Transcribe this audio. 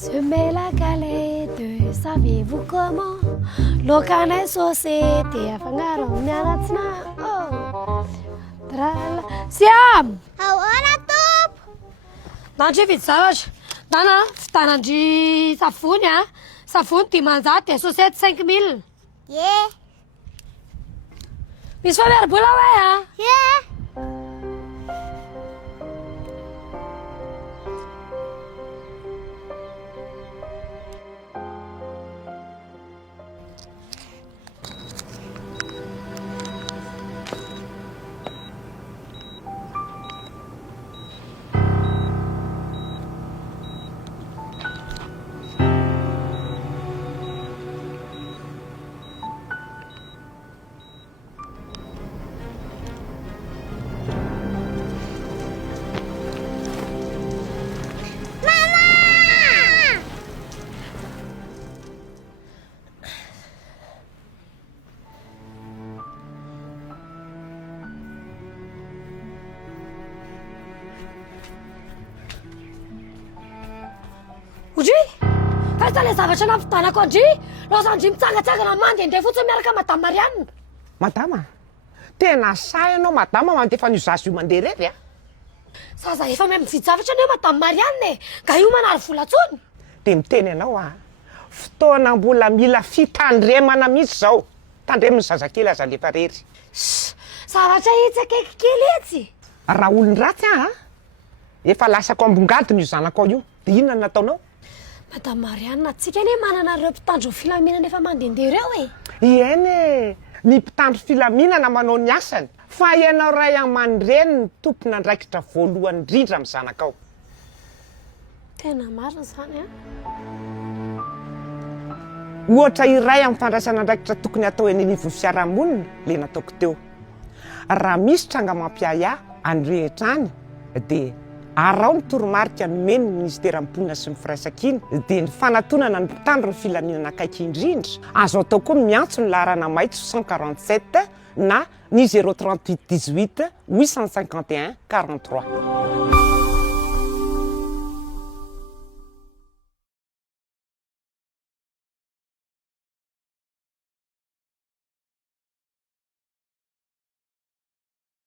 Semer la galette, savez-vous comment? Lokana société, afangaro mianatsna. Oh, trala. Siam. Ao ana top. Nandri vitsavatra. Dana, fitanandry savony a. Savony dimanjato, société 5000. Yeah. Misy famerim-bola hoe a? Yeah. Odry, fa le zavatra navitanako andry. Lasa andry mitsangatsangana mandehandeha fotsiny miaraka madame Marianne. Madama, tena say ianao madama mandefa an'io zaza io mandeha rery a. Zaza efa miha mividy zavatra anao madame Marianne. Ga io manary vola-tsony. De miteny ianao a, fotoana mbola mila fitandremana mihitsy zao. Tandreminy zazakely aza lefa rery. Zavatra itsy akaiky kely itsy. Raha olon-dratsy a, efa lasako ambongadiny io zanako io. De inona no nataonao? Madame Marianne, atsika anie manana ireo mpitandro filaminana efa mandehandeha ireo e. Ieny ny mpitandro filaminana manao ny asany. Fa ianao ray aman-dreny ny tompona andraikitra voalohany indrindra amin'ny zanakao. Tena marina izany a. Ohatra iray amin'ny fandraisana andraikitra tokony atao eny anivon'ny fiarahamonina le nataoko teo. Raha misy tranga mampiaya andrehetra any dia arao ny toromarika nomeny ny ministera mponina sy ny firaisan-kina dia ny fanatonana ny mpitandro ny filaminana akaiky indrindra azo atao koa miantso ny laharana maitso 147 na ny 038 18 851 43.